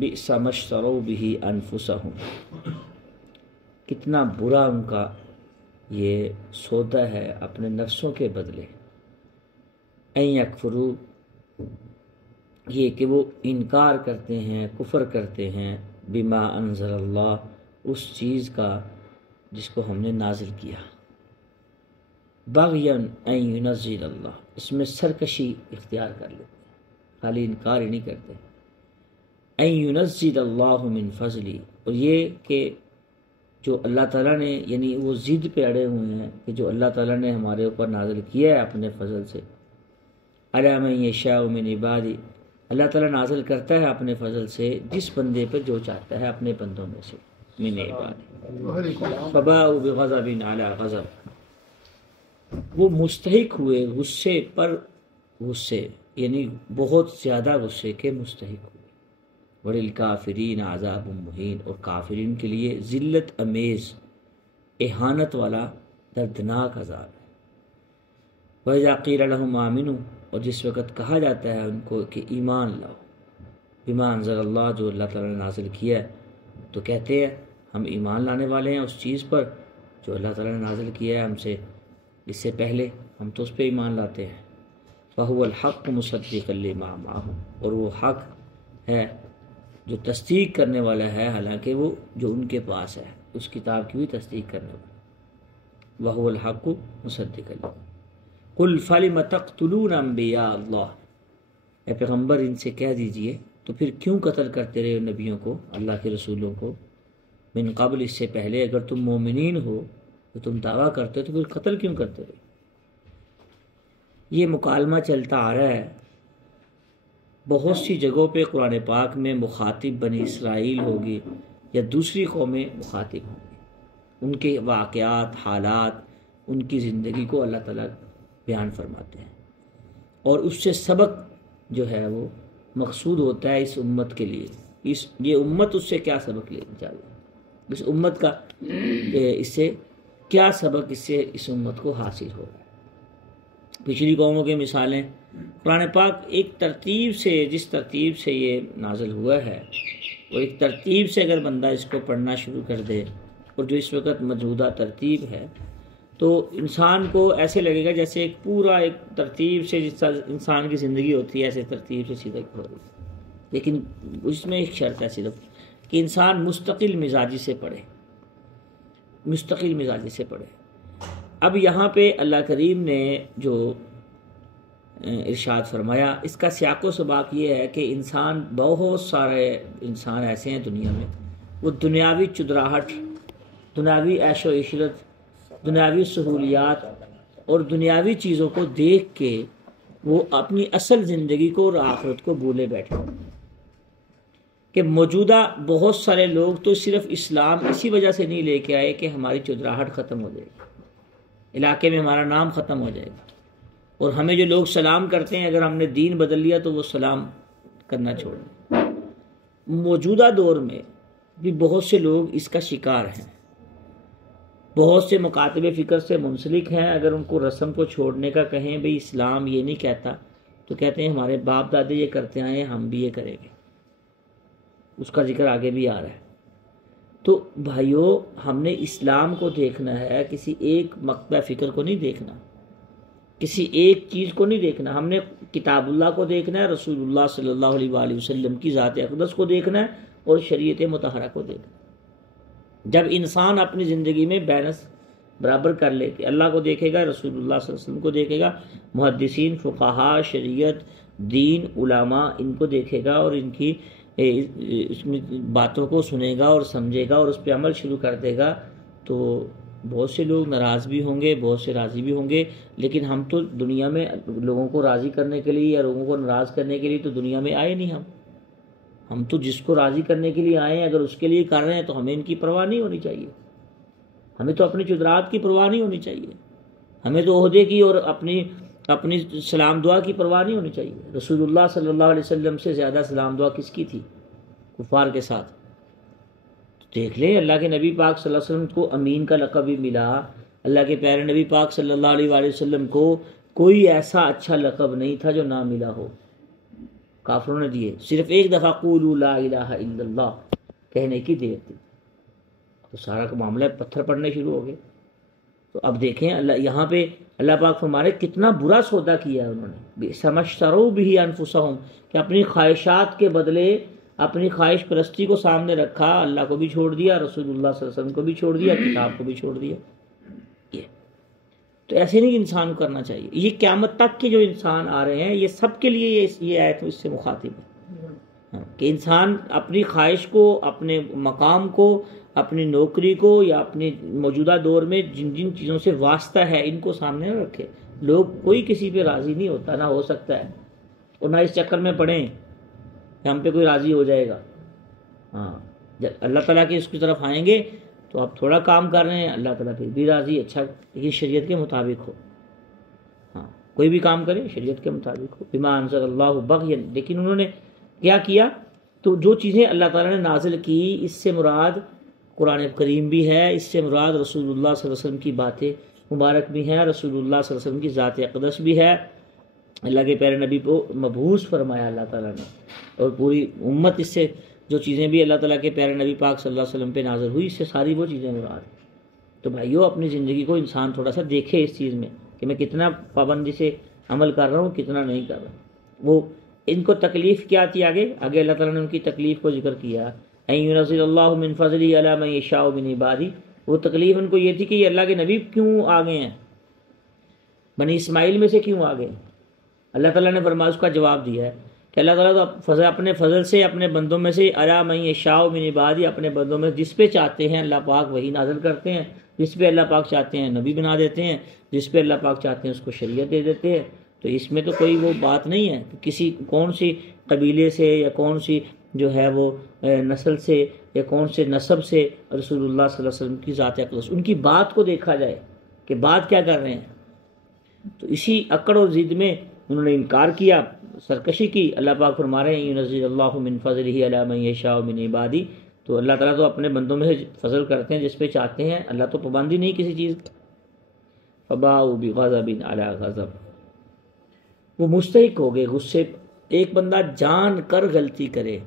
بئس ما اشتروا به انفسهم، کتنا برا ان کا یہ سودا ہے اپنے نفسوں کے بدلے. ان یکفروا، یہ کہ وہ انکار کرتے ہیں، کفر کرتے ہیں، بما انزل اللہ، اس چیز کا جس کو ہم نے نازل کیا. بغیا ان ینزل اللہ، اس میں سرکشی اختیار کر لیتے ہیں، خالی انکار ہی نہیں کرتے. ان ینزل اللہ من فضلی، اور یہ کہ جو اللہ تعالیٰ نے، یعنی وہ ضد پہ اڑے ہوئے ہیں کہ جو اللہ تعالیٰ نے ہمارے اوپر نازل کیا ہے اپنے فضل سے. علی من یشاء من عبادی، اللہ تعالیٰ نازل کرتا ہے اپنے فضل سے جس بندے پر جو چاہتا ہے اپنے بندوں میں سے. من عبادی فباؤوا بغضب علی غضب، وہ مستحق ہوئے غصے پر غصے، یعنی بہت زیادہ غصے کے مستحق ہوئے. وَلِلْكَافِرِينَ عَذَابٌ مُّهِينٌ، اور کافرین کے لیے ذلت امیز اہانت والا دردناک عذاب ہے. وَإِذَا قِيلَ لَهُمْ آمِنُوا، اور جس وقت کہا جاتا ہے ان کو کہ ایمان لاؤ، بما انزل اللہ، جو اللہ تعالیٰ نے نازل کیا ہے، تو کہتے ہیں ہم ایمان لانے والے ہیں اس چیز پر جو اللہ تعالیٰ نے نازل کیا ہے ہم سے اس سے پہلے، ہم تو اس پہ ایمان لاتے ہیں. فَهُوَ الْحَقُّ مُصَدِّقًا لِمَا مَعَهُمْ، اور وہ حق ہے جو تصدیق کرنے والا ہے، حالانکہ وہ جو ان کے پاس ہے اس کتاب کی بھی تصدیق کرنے والا. وَهُوَ الْحَقُّ مُصَدِّقًا لِمَا. قُلْ فَلِمَ تَقْتُلُونَ أَنْبِيَاءَ اللَّهِ، اے پیغمبر ان سے کہہ دیجئے تو پھر کیوں قتل کرتے رہے نبیوں کو، اللہ کے رسولوں کو، من قبل، اس سے پہلے، اگر تم مومنین ہو تو تم دعویٰ کرتے تو پھر قتل کیوں کرتے رہے. یہ مکالمہ چلتا آ رہا ہے. بہت سی جگہوں پہ قرآن پاک میں مخاطب بنی اسرائیل ہوگی یا دوسری قومیں مخاطب ہوں گی، ان کے واقعات، حالات، ان کی زندگی کو اللہ تعالیٰ بیان فرماتے ہیں، اور اس سے سبق جو ہے وہ مقصود ہوتا ہے اس امت کے لیے. یہ امت اس سے کیا سبق لینی چاہیے، اس امت کا اس سے کیا سبق اس سے اس امت کو حاصل ہوگا. پچھلی قوموں کے مثالیں، قرآن پاک ایک ترتیب سے، جس ترتیب سے یہ نازل ہوا ہے وہ ایک ترتیب سے اگر بندہ اس کو پڑھنا شروع کر دے، اور جو اس وقت موجودہ ترتیب ہے، تو انسان کو ایسے لگے گا جیسے ایک پورا ایک ترتیب سے، جس طرح انسان کی زندگی ہوتی ہے ایسے ترتیب سے سیدھا ہو رہی ہے. لیکن اس میں ایک شرط ہے صرف کہ انسان مستقل مزاجی سے پڑھے، مستقل مزاجی سے پڑھے. اب یہاں پہ اللہ کریم نے جو ارشاد فرمایا، اس کا سیاق و سباق یہ ہے کہ انسان، بہت سارے انسان ایسے ہیں دنیا میں، وہ دنیاوی چدراہٹ، دنیاوی عیش و عشرت، دنیاوی سہولیات اور دنیاوی چیزوں کو دیکھ کے وہ اپنی اصل زندگی کو اور آخرت کو بھولے بیٹھے. کہ موجودہ بہت سارے لوگ تو صرف اسلام اسی وجہ سے نہیں لے کے آئے کہ ہماری چدراہٹ ختم ہو جائے گی، علاقے میں ہمارا نام ختم ہو جائے گا، اور ہمیں جو لوگ سلام کرتے ہیں اگر ہم نے دین بدل لیا تو وہ سلام کرنا چھوڑ دیں. موجودہ دور میں بھی بہت سے لوگ اس کا شکار ہیں، بہت سے مکاتب فکر سے منسلک ہیں. اگر ان کو رسم کو چھوڑنے کا کہیں بھئی اسلام یہ نہیں کہتا، تو کہتے ہیں ہمارے باپ دادے یہ کرتے آئے ہیں ہم بھی یہ کریں گے. اس کا ذکر آگے بھی آ رہا ہے. تو بھائیو، ہم نے اسلام کو دیکھنا ہے، کسی ایک مکتبہ فکر کو نہیں دیکھنا، کسی ایک چیز کو نہیں دیکھنا. ہم نے کتاب اللہ کو دیکھنا ہے، رسول اللہ صلی اللہ علیہ وآلہ وسلم کی ذات اقدس کو دیکھنا ہے، اور شریعت مطہرہ کو دیکھنا ہے. جب انسان اپنی زندگی میں بیلنس برابر کر لے کہ اللہ کو دیکھے گا، رسول اللہ صلی اللہ علیہ وسلم کو دیکھے گا، محدثین، فقہاء، شریعت، دین، علماء، ان کو دیکھے گا اور ان کی اس میں باتوں کو سنے گا اور سمجھے گا اور اس پہ عمل شروع کر دے گا، تو بہت سے لوگ ناراض بھی ہوں گے، بہت سے راضی بھی ہوں گے. لیکن ہم تو دنیا میں لوگوں کو راضی کرنے کے لیے یا لوگوں کو ناراض کرنے کے لیے تو دنیا میں آئے نہیں. ہم تو جس کو راضی کرنے کے لیے آئے ہیں، اگر اس کے لیے کر رہے ہیں تو ہمیں ان کی پرواہ نہیں ہونی چاہیے. ہمیں تو اپنی چدرات کی پرواہ نہیں ہونی چاہیے، ہمیں تو عہدے کی اور اپنی سلام دعا کی پرواہ نہیں ہونی چاہیے. رسول اللہ صلی اللہ علیہ وسلم سے زیادہ سلام دعا کس کی تھی؟ کفار کے ساتھ. دیکھ لیں، اللہ کے نبی پاک صلی اللہ علیہ وسلم کو امین کا لقب بھی ملا. اللہ کے پیارے نبی پاک صلی اللہ علیہ وآلہ وسلم کو کوئی ایسا اچھا لقب نہیں تھا جو نہ ملا ہو. کافروں نے دیے، صرف ایک دفعہ قولوا لا الہ الا اللہ کہنے کی دیر تھی، تو سارا کا معاملہ پتھر پڑنے شروع ہو گئے۔ تو اب دیکھیں اللہ یہاں پہ اللہ پاک فرما رہے کتنا برا سودا کیا ہے انہوں نے، بئس ما اشتروا به انفسهم، کہ اپنی خواہشات کے بدلے اپنی خواہش پرستی کو سامنے رکھا، اللہ کو بھی چھوڑ دیا، رسول اللہ صلی اللہ علیہ وسلم کو بھی چھوڑ دیا، کتاب کو بھی چھوڑ دیا۔ یہ تو ایسے نہیں انسان کو کرنا چاہیے۔ یہ قیامت تک کے جو انسان آ رہے ہیں یہ سب کے لیے یہ آیت اس سے مخاطب ہے کہ انسان اپنی خواہش کو، اپنے مقام کو، اپنی نوکری کو، یا اپنے موجودہ دور میں جن جن چیزوں سے واسطہ ہے ان کو سامنے نہ رکھے۔ لوگ کوئی کسی پہ راضی نہیں ہوتا، نہ ہو سکتا ہے، اور نہ اس چکر میں پڑیں کہ ہم پہ کوئی راضی ہو جائے گا۔ ہاں جب اللہ تعالیٰ کے اس کی طرف آئیں گے تو آپ تھوڑا کام کر رہے ہیں، اللہ تعالیٰ پھر بھی راضی، اچھا لیکن شریعت کے مطابق ہو۔ ہاں کوئی بھی کام کرے شریعت کے مطابق ہو، بما انزل اللہ بغیا۔ لیکن انہوں نے کیا کیا؟ تو جو چیزیں اللہ تعالیٰ نے نازل کی، اس سے مراد قرآن کریم بھی ہے، اس سے مراد رسول اللہ صلی اللہ علیہ وسلم کی باتیں مبارک بھی ہیں، رسول اللہ صلی اللہ علیہ وسلم کی ذات اقدس بھی ہے، اللہ کے پیارے نبی کو مبعوث فرمایا اللہ تعالیٰ نے، اور پوری امت اس سے جو چیزیں بھی اللہ تعالیٰ کے پیارے نبی پاک صلی اللہ علیہ وسلم پہ نازل ہوئی، اس سے ساری وہ چیزیں مراد ہیں۔ تو بھائیو اپنی زندگی کو انسان تھوڑا سا دیکھے اس چیز میں کہ میں کتنا پابندی سے عمل کر رہا ہوں، کتنا نہیں کر رہا۔ وہ ان کو تکلیف کیا تھی، آگے اللہ تعالیٰ نے ان کی تکلیف کو ذکر کیا، ان ينزل اللہ من فضلہ علی من یشاء من عبادہ۔ وہ تکلیف ان کو یہ تھی کہ یہ اللہ کے نبی کیوں آ گئے ہیں، بنی اسماعیل میں سے کیوں آ گئے؟ اللہ تعالیٰ نے فرمایا، اس کا جواب دیا ہے کہ اللہ تعالیٰ تو اپنے فضل سے اپنے بندوں میں سے علی من یشاء من عبادہ، اپنے بندوں میں جس پہ چاہتے ہیں اللہ پاک وہی نازل کرتے ہیں، جس پہ اللہ پاک چاہتے ہیں نبی بنا دیتے ہیں، جس پہ اللہ پاک چاہتے ہیں اس کو شریعت دے دیتے ہیں۔ تو اس میں تو کوئی وہ بات نہیں ہے کہ کسی کون سی قبیلے سے یا کون سی جو ہے وہ نسل سے یا کون سے نسب سے رسول اللہ صلی اللہ علیہ وسلم کی ذات اقدس، ان کی بات کو دیکھا جائے کہ بات کیا کر رہے ہیں۔ تو اسی اکڑ اور ضد میں انہوں نے انکار کیا، سرکشی کی۔ اللہ پاک فرما رہے ہیں ینزل اللہ من فضلہ علی من یشاء من عبادہ، تو اللہ تعالیٰ تو اپنے بندوں میں سے فضل کرتے ہیں جس پہ چاہتے ہیں، اللہ تو پابندی نہیں کسی چیز کی۔ فباؤوا بغضب علی غضب، وہ مستحق ہو گئے غصے۔ ایک بندہ جان کر غلطی کرے،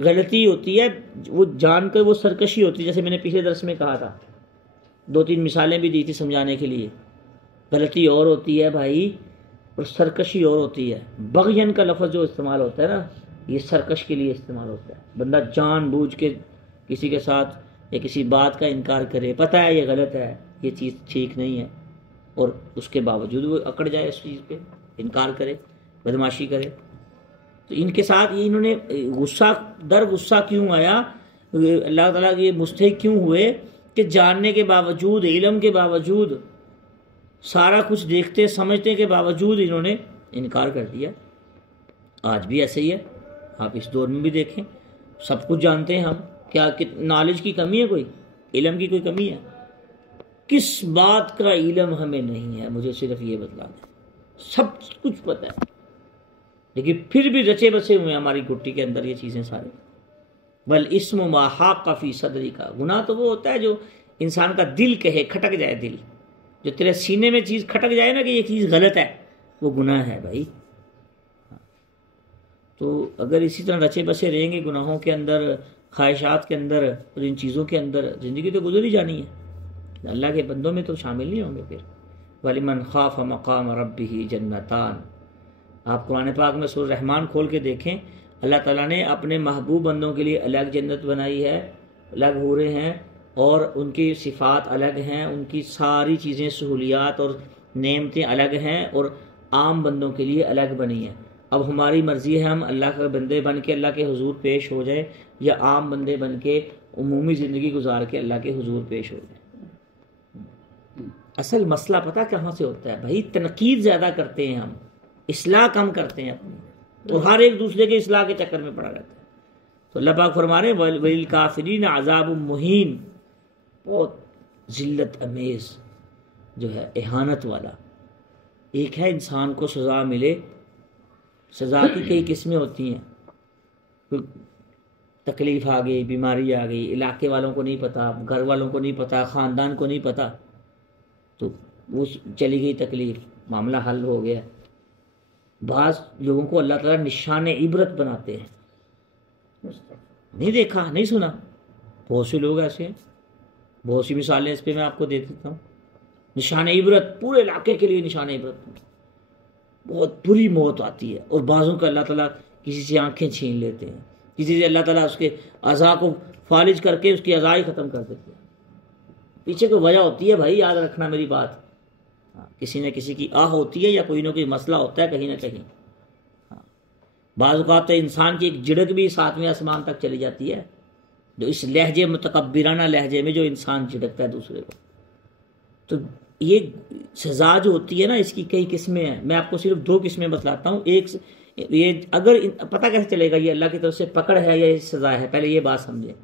غلطی ہوتی ہے وہ جان کر، وہ سرکشی ہوتی ہے، جیسے میں نے پچھلے درس میں کہا تھا، 2-3 مثالیں بھی دی تھی سمجھانے کے لیے۔ غلطی اور ہوتی ہے بھائی اور سرکشی اور ہوتی ہے۔ بغین کا لفظ جو استعمال ہوتا ہے نا، یہ سرکش کے لیے استعمال ہوتا ہے۔ بندہ جان بوجھ کے کسی کے ساتھ یا کسی بات کا انکار کرے، پتہ ہے یہ غلط ہے، یہ چیز ٹھیک نہیں ہے، اور اس کے باوجود وہ اکڑ جائے اس چیز پہ، انکار کرے، بدماشی کرے۔ تو ان کے ساتھ یہ انہوں نے غصہ کیوں آیا؟ اللہ تعالیٰ یہ مستحق کیوں ہوئے کہ جاننے کے باوجود، علم کے باوجود، سارا کچھ دیکھتے سمجھتے کے باوجود انہوں نے انکار کر دیا۔ آج بھی ایسے ہی ہے، آپ اس دور میں بھی دیکھیں، سب کچھ جانتے ہیں ہم، کیا نالج کی کمی ہے؟ کوئی علم کی کوئی کمی ہے؟ کس بات کا علم ہمیں نہیں ہے؟ مجھے صرف یہ بتلا دیں، سب کچھ پتہ ہے، لیکن پھر بھی رچے بسے ہوئے ہماری گھٹی کے اندر یہ چیزیں سارے۔ والاسم ما حاق فی صدری، کا گناہ تو وہ ہوتا ہے جو انسان کا دل کہے، کھٹک جائے دل، جو تیرے سینے میں چیز کھٹک جائے نا کہ یہ چیز غلط ہے، وہ گناہ ہے بھائی۔ تو اگر اسی طرح رچے بسے رہیں گے گناہوں کے اندر، خواہشات کے اندر اور ان چیزوں کے اندر، زندگی تو گزر ہی جانی ہے، اللہ کے بندوں میں تو شامل نہیں ہوں گے پھر۔ وَلِمَنْ خَافَ مَقَامَ رَبِّهِ جَنَّتَانِ، آپ قرآن پاک میں سورہ رحمان کھول کے دیکھیں، اللہ تعالیٰ نے اپنے محبوب بندوں کے لیے الگ جنت بنائی ہے، الگ حوریں ہیں، اور ان کی صفات الگ ہیں، ان کی ساری چیزیں سہولیات اور نعمتیں الگ ہیں، اور عام بندوں کے لیے الگ بنی ہیں۔ اب ہماری مرضی ہے ہم اللہ کے بندے بن کے اللہ کے حضور پیش ہو جائیں، یا عام بندے بن کے عمومی زندگی گزار کے اللہ کے حضور پیش ہو جائیں۔ اصل مسئلہ پتہ کہاں سے ہوتا ہے بھائی؟ تنقید زیادہ کرتے ہیں ہم، اصلاح کم کرتے ہیں اپنی، اور ہر ایک دوسرے کے اصلاح کے چکر میں پڑا رہتا ہے۔ تو اللہ پاک فرما رہے ہیں وَلِلْكَافِرِينَ عَذَابٌ مُّهِينٌ، بہت ذلت امیز جو ہے، اہانت والا۔ ایک ہے انسان کو سزا ملے، سزا کی کئی قسمیں ہوتی ہیں، کوئی تکلیف آ گئی، بیماری آ گئی، علاقے والوں کو نہیں پتا، گھر والوں کو نہیں پتا، خاندان کو نہیں پتا، تو وہ چلی گئی تکلیف، معاملہ حل ہو گیا۔ بعض لوگوں کو اللہ تعالیٰ نشان عبرت بناتے ہیں، نہیں دیکھا نہیں سنا، بہت سے لوگ ایسے ہیں، بہت سی مثالیں اس پہ میں آپ کو دے دیتا ہوں۔ نشان عبرت پورے علاقے کے لیے نشان عبرت، بہت بری موت آتی ہے، اور بعضوں کا اللہ تعالیٰ کسی سے آنکھیں چھین لیتے ہیں، کسی سے اللہ تعالیٰ اس کے اعضاء کو فالج کر کے اس کی اعضاء ہی ختم کر دیتے ہیں۔ پیچھے کوئی وجہ ہوتی ہے بھائی، یاد رکھنا میری بات، کسی نہ کسی کی آہ ہوتی ہے یا کوئی نہ کوئی مسئلہ ہوتا ہے کہیں نہ کہیں۔ بعض اوقات تو انسان کی ایک جھڑک بھی 7ویں آسمان تک چلی جاتی ہے، جو اس لہجے متکبرانہ لہجے میں جو انسان جھڑکتا ہے دوسرے کو۔ تو یہ سزا جو ہوتی ہے نا، اس کی کئی قسمیں ہیں، میں آپ کو صرف 2 قسمیں بتلاتا ہوں۔ ایک یہ اگر پتہ کیسے چلے گا یہ اللہ کی طرف سے پکڑ ہے یا یہ سزا ہے، پہلے یہ بات سمجھیں۔